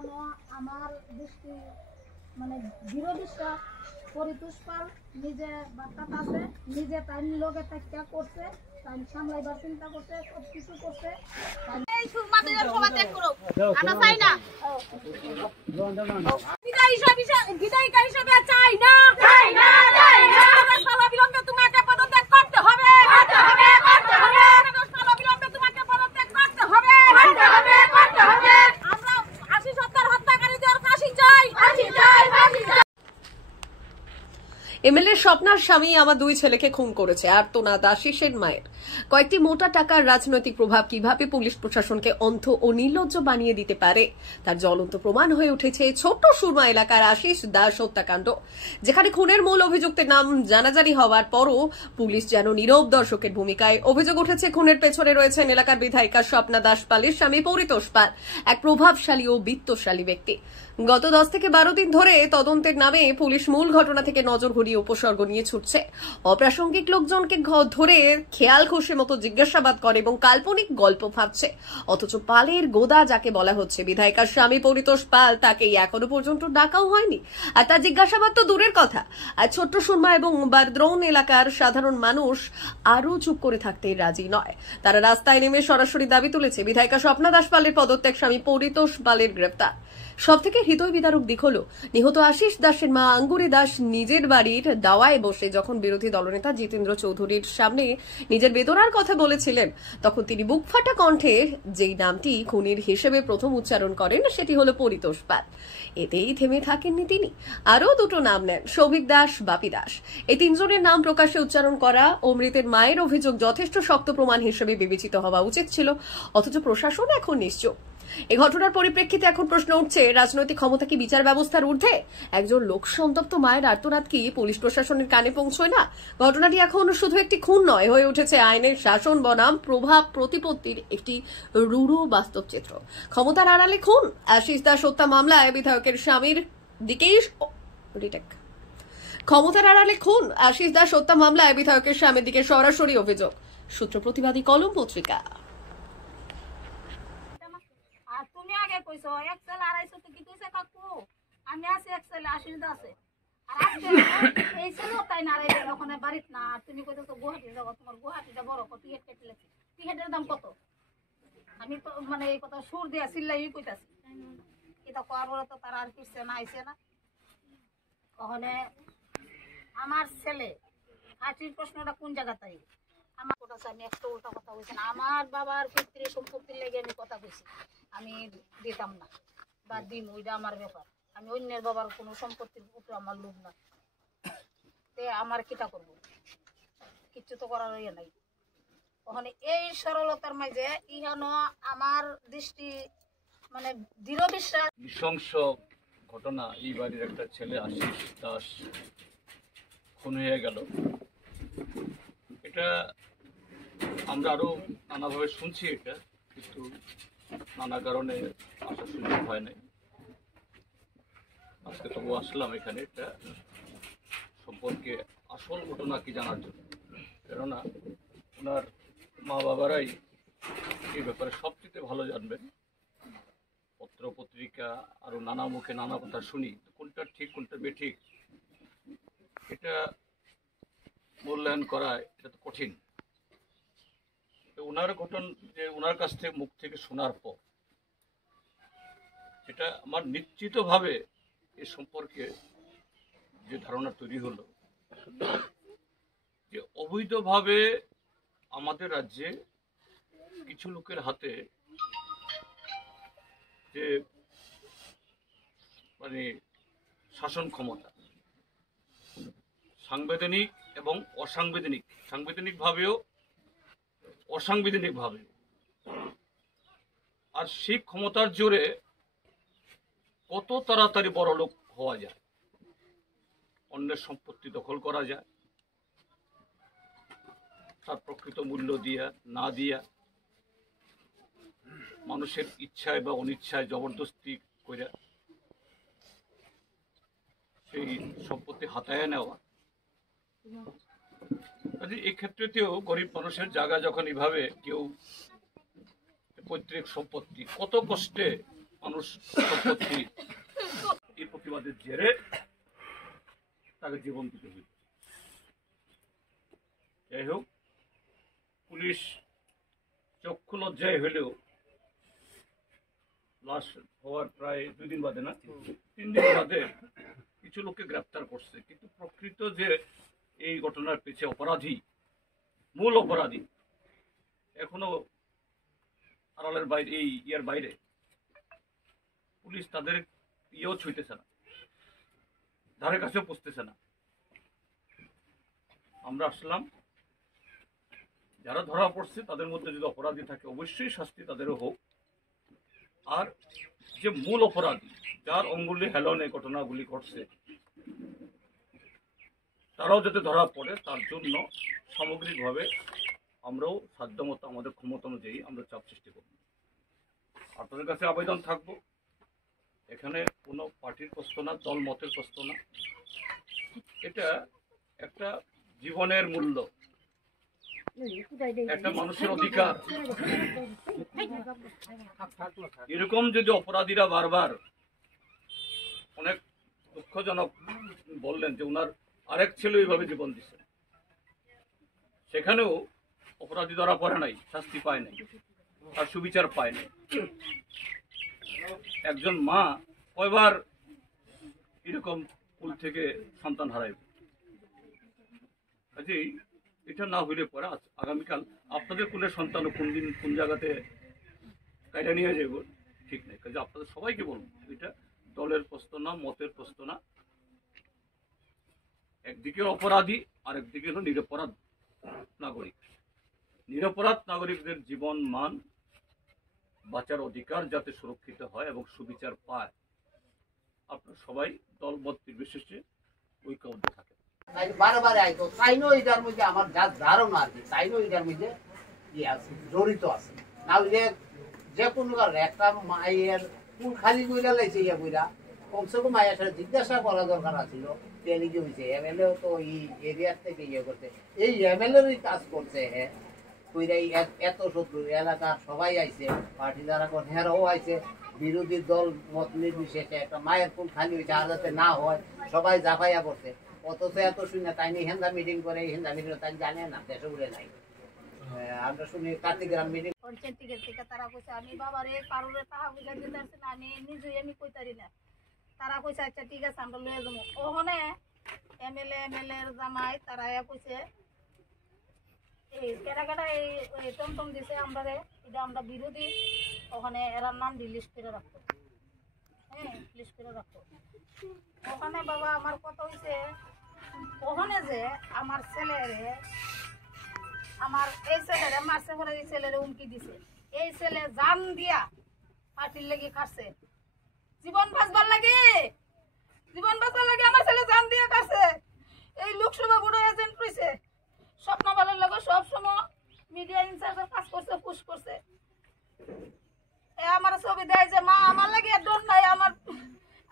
ইহানো আমার দৃষ্টি মানে দৃঢ় বিশ্বাস পরিতোষ পাল নিজে বার্তা আছে, নিজে তাই লোকে ত্যাগ করছে, তাই সামলাইবার চিন্তা করছে, সব কিছু করছে। বিদায়িকা হিসেবে চাই না, বিলম্বে তোমাকে পদত্যাগ করতে হবে, এমএলএ স্বপ্নার স্বামী আমার দুই ছেলেকে খুন করেছে আর্তনাদ আশিসের মায়ের। কয়েকটি মোটা টাকার রাজনৈতিক প্রভাব কিভাবে পুলিশ প্রশাসনকে অন্ধ ও নির্লজ্জ বানিয়ে দিতে পারে তার জ্বলন্ত প্রমাণ হয়ে উঠেছে ছোট্ট সুরমা এলাকার আশিস দাস হত্যাকাণ্ড, যেখানে খুনের মূল অভিযুক্তের নাম জানাজানি হওয়ার পরও পুলিশ যেন নীরব দর্শকের ভূমিকায়। অভিযোগ উঠেছে খুনের পেছনে রয়েছেন এলাকার বিধায়িকা স্বপ্না দাস পালের স্বামী পরিতোষ পাল, এক প্রভাবশালী ও বিত্তশালী ব্যক্তি। গত 10 থেকে 12 দিন ধরে তদন্তের নামে পুলিশ মূল ঘটনা থেকে নজর ঘুরিয়ে উপসর্গ নিয়ে ছুটছে। অপ্রাসঙ্গিক লোকজনকে ধরে খেয়াল খুশি মতো জিজ্ঞাসাবাদ করে এবং কাল্পনিক গল্প ভাবছে। অথচ পালের গোদা যাকে বলা হচ্ছে বিধায়িকার স্বামী পরিতোষ পাল, তাকে এখনো পর্যন্ত ডাকাও হয়নি। আর তার জিজ্ঞাসাবাদ তো দূরের কথা, আর ছোট্ট সুরমা এবং বারদ্রৌন এলাকার সাধারণ মানুষ আরো চুপ করে থাকতে রাজি নয়। তারা রাস্তায় নেমে সরাসরি দাবি তুলেছে বিধায়িকা স্বপ্না দাস পালের পদত্যাগ, স্বামী পরিতোষ পালের গ্রেফতার। সবথেকে হৃদয় বিদারক দিক হলো নিহত আশিস দাসের মা আঙ্গুরি দাস নিজের বাড়ির দাওয়ায় বসে যখন বিরোধী দলনেতা জিতেন্দ্র চৌধুরীর সামনে নিজের বেদনার কথা বলেছিলেন, তখন তিনি বুকফাটা কণ্ঠে যেই নামটি খুনির হিসেবে প্রথম উচ্চারণ করেন সেটি হলো পরিতোষ পাল। এতেই থেমে থাকেননি তিনি, আরও দুটো নাম নেন, সৌভিক দাস, বাপি দাস। এই তিনজনের নাম প্রকাশ্যে উচ্চারণ করা ও মৃতের মায়ের অভিযোগ যথেষ্ট শক্ত প্রমাণ হিসেবে বিবেচিত হওয়া উচিত ছিল, অথচ প্রশাসন এখন নিশ্চুপ। এই ঘটনার পরিপ্রেক্ষিতে এখন প্রশ্ন উঠছে, রাজনৈতিক ক্ষমতা কি বিচার ব্যবস্থার ঊর্ধ্বে? একজন লোকসন্তপ্ত মায়ের আর্তনাদ কি পুলিশ প্রশাসনের কানে পৌঁছয় না? ঘটনাটি এখন শুধু একটি খুন নয়, হয়ে উঠেছে আইনের শাসন বনাম প্রভাব প্রতিপত্তির একটি রূঢ় বাস্তব চিত্র। ক্ষমতার আড়ালে খুন, আশিস দাস হত্যা মামলায় বিধায়কের স্বামীর দিকেই ক্ষমতার আড়ালে খুন, আশিস দাস হত্যা মামলায় বিধায়কের স্বামীর দিকে সরাসরি অভিযোগ। সূত্র প্রতিবাদী কলম পত্রিকা। তুমি আগে কইছো এক্সেল 250 তো কি কইছে কাকু, আমি আছি এক্সেল 80 আছে, আর আজকে এই ছিল তাই না রে ওখানে বাড়িত না, আর তুমি কইছো গুয়াহাটি যাব, তোমার গুয়াহাটিটা বড় কত টিকেট কেটেছে, টিকেটের দাম কত? আমি তো মানে এই কথা সুর দিয়া চিল্লাই কইতাছি, এটা কোয়ার বলে তো তার আর কিছু না আইছে না। ওখানে আমার ছেলে হাসির প্রশ্নটা কোন জায়গাটাই আমার কথা, আমি একটা উল্টা কথা কইছি না। আমার বাবার পিতৃ সম্পত্তির লেগে আমি কথা কইছি, আমি দিতাম না বা দিম, ওইটা আমার ব্যাপার। আমি অন্যের বাবার কোনো সম্পত্তির উপরে আমার লোভ না, তে আমার কিটা করবো, কিচ্ছু তো করার ইয়ে নাই। ওখানে এই সরলতার মাঝে ইহানো আমার দৃষ্টি মানে দৃঢ় বিশ্বাস। নৃশংস ঘটনা, এই বাড়ির একটা ছেলে আশিস দাস খুন হয়ে গেল। এটা আমরা আরো নানাভাবে শুনছি, এটা কিন্তু নানা কারণে আসার সুযোগ হয় নাই। আজকে তবু আসলাম এখানে এটা সম্পর্কে আসল ঘটনা কি জানার জন্য, কেননা ওনার মা বাবারাই এই ব্যাপারে সবচেয়ে ভালো জানবেন। পত্র পত্রিকা আরো নানা মুখে নানা কথা শুনি, কোনটা ঠিক কোনটা বেঠিক এটা মূল্যায়ন করা এটা তো কঠিন। ওনার ঘটনা যে ওনার কাছ থেকে মুখ থেকে শোনার পর এটা আমার নিশ্চিতভাবে এ সম্পর্কে যে ধারণা তৈরি হলো যে অবৈধভাবে আমাদের রাজ্যে কিছু লোকের হাতে যে মানে শাসন ক্ষমতা, সাংবিধানিক এবং অসাংবিধানিক, সাংবিধানিকভাবেও অসাংবিধানিকভাবে, আর সেই ক্ষমতার জোরে কত তাড়াতাড়ি বড় লোক হওয়া যায়, অন্যের সম্পত্তি দখল করা যায়, তার প্রকৃত মূল্য দিয়া না দিয়া মানুষের ইচ্ছায় বা অনিচ্ছায় জবরদস্তি করে সেই সম্পত্তি হাতায় নেওয়া। এই ক্ষেত্রেতেও গরিব মানুষের জায়গা যখন এইভাবে কেউ পৈতৃক সম্পত্তি কত কষ্টে মানুষ সম্পত্তি এই প্রতিবাদের জেরে তাকে জীবন দিতে হইল। যাই হোক, পুলিশ চক্ষু লজ্জায় হলেও লাশ হওয়ার প্রায় 2 দিন বাদে না 3 দিন বাদে কিছু লোককে গ্রেপ্তার করছে, কিন্তু প্রকৃত যে এই ঘটনার পিছিয়ে অপরাধী, মূল অপরাধী এখনো আড়ালের বাইরে, এই ইয়ার বাইরে পুলিশ তাদের ছুঁইতেছে না, ধারে কাছেও পুষতেছে না। আমরা আসলাম, যারা ধরা পড়ছে তাদের মধ্যে যদি অপরাধী থাকে অবশ্যই শাস্তি তাদেরও হোক, আর যে মূল অপরাধী যার অঙ্গুলি হেলনে ঘটনাগুলি ঘটছে তারাও যাতে ধরা পড়ে তার জন্য সামগ্রিকভাবে আমরাও সাধ্যমতো আমাদের ক্ষমতা অনুযায়ী আমরা চাপ সৃষ্টি করব। আপনাদের কাছে আবেদন থাকবো, এখানে কোনো পার্টির প্রশ্ন না, দল মতের প্রশ্ন না, এটা একটা জীবনের মূল্য, একটা মানুষের অধিকার। এরকম যদি অপরাধীরা বারবার, অনেক দুঃখজনক বললেন যে ওনার আরেক ছেলে এইভাবে জীবন দিছে, সেখানেও অপরাধী ধরা পড়ে নাই, শাস্তি পায় নাই, আর সুবিচার পায় নাই। একজন মা কয়বার এরকম কুল থেকে সন্তান হারাইবে? কাজেই এটা না হইলে পরে আগামীকাল আপনাদের কুলের সন্তান কোন দিন কোন জায়গাতে কাইটা নিয়ে যাইব ঠিক নাই। কাজে আপনাদের সবাইকে বলবো, এটা দলের প্রশ্ন না, মতের প্রশ্ন না। একদিকে অপরাধী, আর একদিকে হলো নিরপরাধ নাগরিক। নিরপরাধ নাগরিকদের জীবন মান বাঁচার অধিকার যাতে সুরক্ষিত হয় এবং সুবিচার পায়, আপনারা সবাই দল মত নির্বিশেষে ঐক্যবদ্ধ থাকে। বারে আইতো তাইনো এটার মধ্যে আমার যা ধারণা আর কি, তাইনো এটার মধ্যে জড়িত আছে। না হইলে যে কোনো কারণে একটা মায়ের কোন খালি কইরা লাইছে ইয়া কইরা কমসে কম মায়ের সাথে জিজ্ঞাসা করা দরকার আছিল। তেলি কি হয়েছে, এমএলএ তো এই এরিয়ার থেকে ইয়ে করছে, এই এমএলএরই কাজ করছে। হ্যাঁ কইরাই এত শত্রু এলাকার সবাই আইছে, পার্টি যারা করে হেরাও আইছে, বিরোধী দল মত নির্বিশেষে একটা মায়ের কোন খালি হয়েছে আর যাতে না হয় সবাই জাফাইয়া করছে। অথচ এত শুনে তাই নিয়ে হেন্দা মিটিং করে, হেন্দা মিটিং তাই জানে না, দেশে উড়ে নাই। আমরা শুনি কার্তিগ্রাম মিটিং পঞ্চায়েত থেকে তারা কইছে আমি বাবারে কারোরে টাকা পয়সা দিতে পারছি না, আমি নিজেই আমি কইতারি না। তারা কইছে আচ্ছা ঠিক আছে আমরা লয়ে যাবো। ওখানে এমএলএ এর জামাই তারা কইছে এই কেটা কেটা এই টমটম দিছে আমরা, এটা আমরা বিরোধী, ওখানে এরা নাম লিস্ট করে রাখতো। হ্যাঁ লিস্ট করে রাখতো। ওখানে বাবা আমার কথা হয়েছে, ওখানে যে আমার ছেলেরে, আমার এই ছেলেরে মারছে বলে এই ছেলেরে উমকি দিছে, এই ছেলে জান দিয়া পার্টির লেগে কাটছে, জীবন বাঁচবার লাগে, জীবন বাঁচার লাগে আমার ছেলে জান দিয়া কাটছে। এই লোকসভা বুড়ো এজেন্ট কইছে, স্বপ্নবালের লগে সব সময় মিডিয়া ইনচার্জের কাজ করছে, পুশ করছে। আমার ছবি দেয় যে মা আমার লাগে ডন নাই, আমার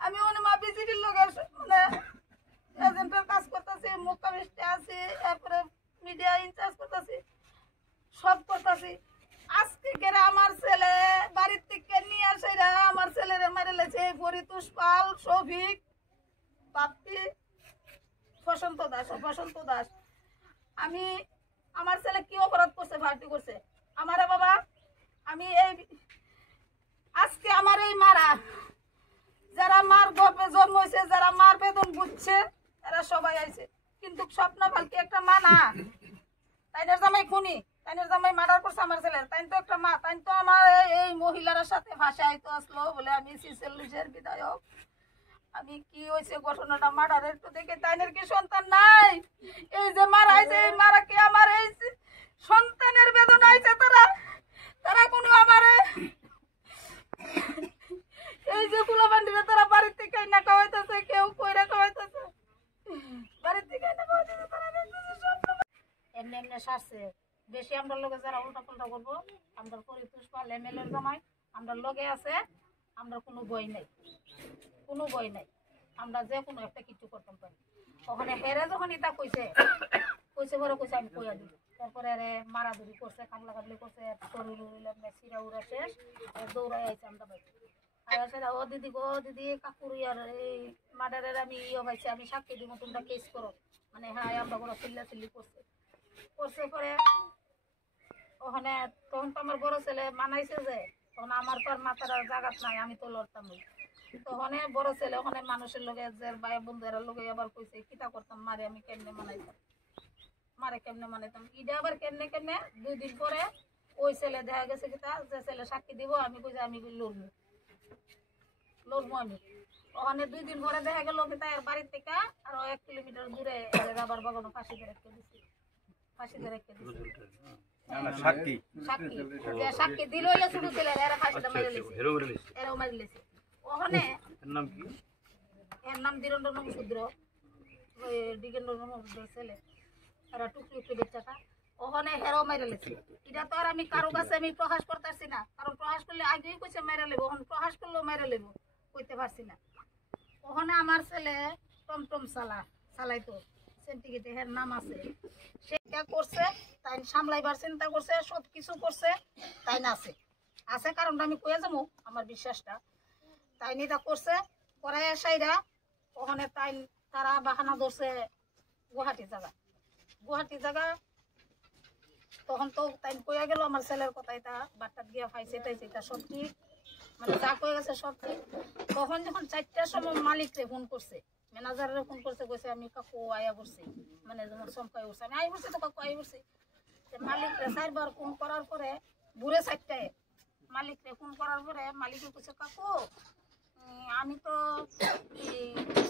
আমি মনে মা বিজেপির লগে মানে এজেন্টের কাজ করতেছি, মুখামিষ্টে আছি, তারপরে মিডিয়া ইনচার্জ করতেছি, সব করতেছি। আজকে কেরা আমার ছেলে বাড়ির থেকে নিয়ে আসে আমার ছেলেরে মারে লেছে পরিতোষ পাল, শফিক, বাপ্পি, বসন্ত দাস। আমি আমার ছেলে কি অপরাধ করছে, পার্টি করছে আমারে বাবা? আমি এই আজকে আমার এই মারা, যারা মার গর্ভে জন্ম হয়েছে, যারা মার বেদন বুঝছে, এরা সবাই আইছে। কিন্তু স্বপ্ন পালকি একটা মা না, তাইনের জামাই খুনি, তাইনের জামাই মার্ডার করছে আমার ছেলের, তাই তো একটা মা, তাই তো আমার এই মহিলার সাথে ভাষা আইতো আসলো বলে আমি 46-এর বিধায়ক। আমি কি হয়েছে ঘটনাটা মার্ডারের তো দেখে তাইনের কি সন্তান নাই? এই যে মারা হয়েছে, এই মারা কি আমার এই সন্তানের বেদনা আইছে? তারা কোনো আমার এই যে ফুলাবান্ডিরা তারা বাড়ির থেকে না খাওয়াইতেছে, কেউ কইরা খাওয়াইতেছে, বাড়ির থেকে না খাওয়াইতেছে, তারা এমনি এমনি সারছে। বেশি আমরা লোকে যারা উল্টা পাল্টা করবো, আমরা পরিতোষ পাল এমএলএর জামাই আমরা লোকে আছে, আমরা কোনো বই নাই, কোনো বই নাই, আমরা যে কোনো একটা কিছু করতাম পারি। ওখানে হেরে যখন ইটা কইছে বড় কইছে আমি কইয়া দিই, তারপরে আরে মারাধরি করছে, কামলা কাটলি করছে, শরীর উড়িলাম, সিরা উড়া শেষ, দৌড়াই আইছে আমরা বাইরে। আয়া ও দিদি গো দিদি কাকুর ইয়ার এই মার্ডারের আমি পাইছি, আমি সাক্ষী দিব, তোমরা কেস করো। মানে হ্যাঁ আমরা কোনো চিল্লি করছে পরে ওখানে তখন তো আমার বড় ছেলে মানাইছে যে তখন আমার তো আর মাথার আর জাগাত নাই, আমি তো লড়তাম। তখন বড় ছেলে ওখানে মানুষের লোকে যে ভাই বন্ধুরা লোকে আবার কইছে কিতা করতাম মারে আমি কেমনে মানাইতাম, মারে কেমনে মানাইতাম। ইডা আবার কেমনে 2 দিন পরে ওই ছেলে দেখা গেছে কিতা যে ছেলে সাক্ষী দিব আমি কইছে আমি লড়বো আমি। ওখানে 2 দিন পরে দেখা গেল কিতা এর বাড়ির থেকে আরো 1 কিলোমিটার দূরে রাবার বাগানো ফাঁসি দিয়ে রেখে দিছে। সাক্ষী সাক্ষী দিল ছোট ছেলে এরা ফাঁসিটা মেরে লেছে, এরাও মেরে লেছে। ওখানে এর নাম ধীরেন্দ্র নমসূদ্র, ওই ডিগেন্দ্র নমসূদ্র ছেলে, এরা টুকরি বাচ্চাটা ওখানে হেরাও মেরে লেছে। এটা তো আর আমি কারো কাছে আমি প্রকাশ করতেছি না, কারণ প্রকাশ করলে আগেই কইছে মেরে লেবো, ওখানে প্রকাশ করলেও মেরে লেবো, কইতে পারছি না। ওখানে আমার ছেলে টমটম চালাইতো সেন্টিগেটে, এর নাম আছে, সেটা করছে তাই সামলাইবার চিন্তা করছে, সব কিছু করছে তাই না আছে কারণটা আমি কয়ে যাবো আমার বিশ্বাসটা। তাই নিটা করছে পরে সাইরা ওখানে তাই তারা বাহানা ধরছে গুয়াহাটি জায়গা। তখন তো তাই কয়ে গেল আমার ছেলের কথা, এটা বাট্টাত গিয়া পাইছে টাইছে, এটা সব ঠিক, মানে যা কয়ে গেছে সব ঠিক। তখন যখন 4টার সময় মালিকরে ফোন করছে, ম্যানেজারে ফোন করছে, কইছে আমি কাকু আয়া করছি, মানে যেমন চমকাই উঠছে, আমি আই করছি তো কাকু আই করছি। মালিকরে 4বার ফোন করার পরে বুড়ে 4টায় মালিকরে ফোন করার পরে মালিকে কইছে কাকু আমি তো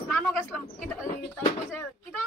স্নানও গেছিলাম, তাই কইছে কিতা